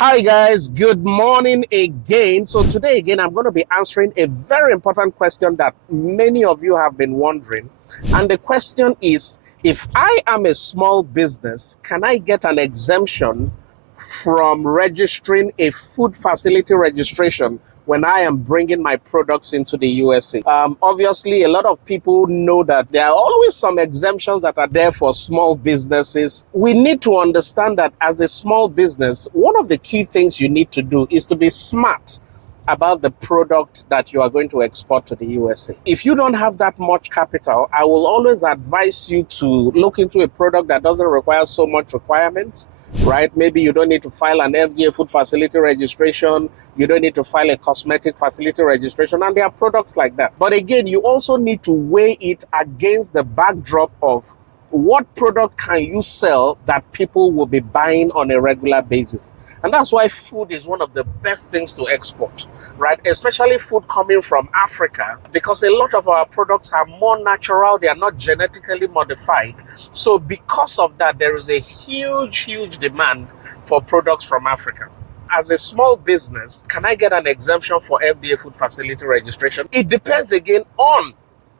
Hi guys, good morning again. So today again, I'm going to be answering a very important question that many of you have been wondering. And the question is, if I am a small business, can I get an exemption from registering a food facility registration when I am bringing my products into the USA? Obviously, a lot of people know that there are always some exemptions that are there for small businesses. We need to understand that as a small business, one of the key things you need to do is to be smart about the product that you are going to export to the USA. If you don't have that much capital, I will always advise you to look into a product that doesn't require so much requirements, right? Maybe you don't need to file an FDA food facility registration. You don't need to file a cosmetic facility registration, and there are products like that. But again, you also need to weigh it against the backdrop of what product can you sell that people will be buying on a regular basis. And that's why food is one of the best things to export, right? Especially food coming from Africa, because a lot of our products are more natural. They are not genetically modified. So because of that, there is a huge demand for products from Africa. As a small business, can I get an exemption for FDA food facility registration? It depends again on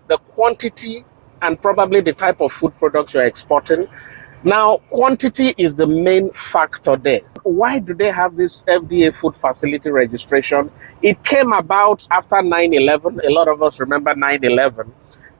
the quantity and probably the type of food products you're exporting. Now, quantity is the main factor there. Why do they have this FDA food facility registration? It came about after 9/11. A lot of us remember 9/11.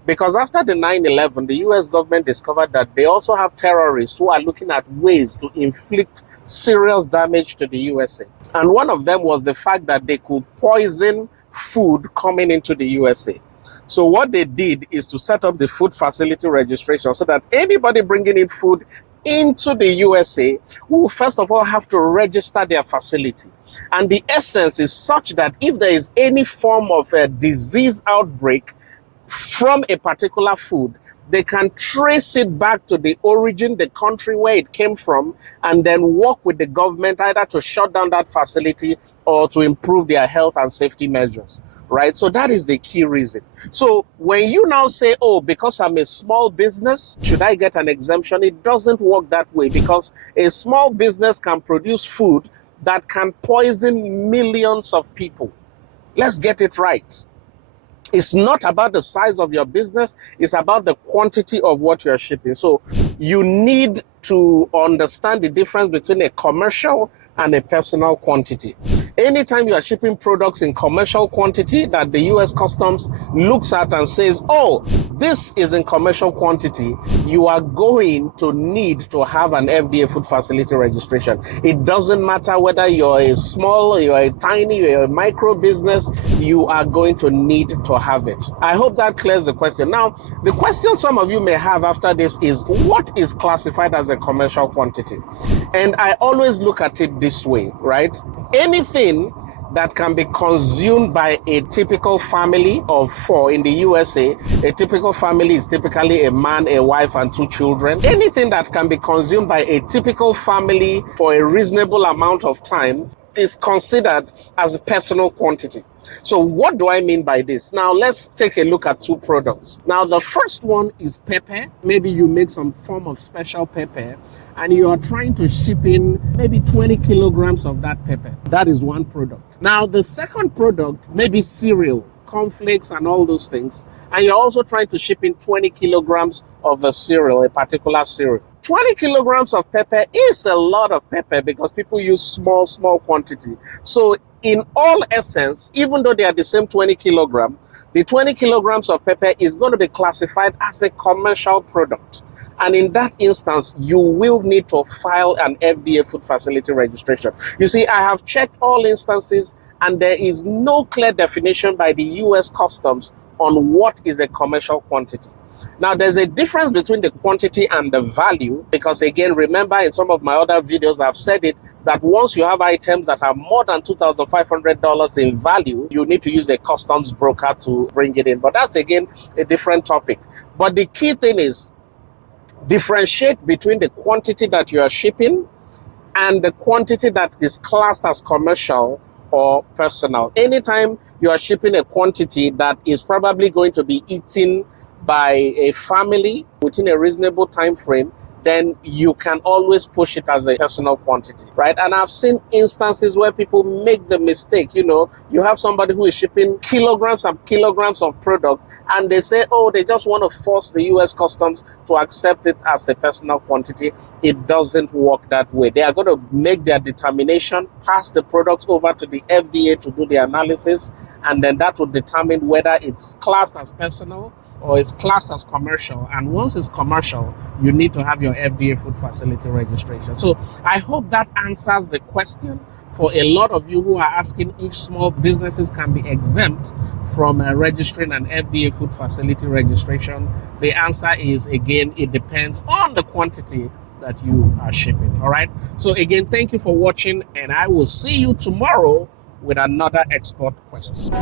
Because after the 9/11, the US government discovered that they also have terrorists who are looking at ways to inflict serious damage to the USA. And one of them was the fact that they could poison food coming into the USA. So what they did is to set up the food facility registration so that anybody bringing in food into the USA will first of all have to register their facility. And the essence is such that if there is any form of a disease outbreak from a particular food, they can trace it back to the origin, the country where it came from, and then work with the government either to shut down that facility or to improve their health and safety measures. Right? So that is the key reason. So when you now say, oh, because I'm a small business, should I get an exemption? It doesn't work that way, because a small business can produce food that can poison millions of people. Let's get it right. It's not about the size of your business. It's about the quantity of what you're shipping. So you need to understand the difference between a commercial and a personal quantity. Anytime you are shipping products in commercial quantity that the US Customs looks at and says, oh, this is in commercial quantity, you are going to need to have an FDA food facility registration. It doesn't matter whether you're a small, you're a tiny, you're a micro business, you are going to need to have it. I hope that clears the question. Now, the question some of you may have after this is, what is classified as a commercial quantity? And I always look at it this way, right? Anything that can be consumed by a typical family of four in the USA, a typical family is typically a man, a wife, and two children. Anything that can be consumed by a typical family for a reasonable amount of time is considered as a personal quantity. So what do I mean by this? Now, let's take a look at two products. Now, the first one is pepper. Maybe you make some form of special pepper, and you are trying to ship in maybe 20 kilograms of that pepper. That is one product. Now, the second product, maybe cereal, cornflakes, and all those things, and you're also trying to ship in 20 kilograms of a cereal, a particular cereal. 20 kilograms of pepper is a lot of pepper because people use small quantity. So in all essence, even though they are the same 20 kilogram, the 20 kilograms of pepper is going to be classified as a commercial product. And in that instance, you will need to file an FDA food facility registration. You see, I have checked all instances, and there is no clear definition by the US Customs on what is a commercial quantity. Now, there's a difference between the quantity and the value, because again, remember in some of my other videos, I've said it, that once you have items that are more than $2,500 in value, you need to use a customs broker to bring it in. But that's again a different topic. But the key thing is, differentiate between the quantity that you are shipping and the quantity that is classed as commercial or personal. Anytime you are shipping a quantity that is probably going to be eaten by a family within a reasonable time frame, then you can always push it as a personal quantity, right? And I've seen instances where people make the mistake. You have somebody who is shipping kilograms and kilograms of products, and they say, oh, they just want to force the US customs to accept it as a personal quantity. It doesn't work that way. They are going to make their determination, pass the product over to the FDA to do the analysis, and then that will determine whether it's classed as personal or it's classed as commercial. And once it's commercial, you need to have your FDA food facility registration. So I hope that answers the question for a lot of you who are asking if small businesses can be exempt from registering an FDA food facility registration. The answer is, again, it depends on the quantity that you are shipping. All right. So again, thank you for watching, and I will see you tomorrow with another export question.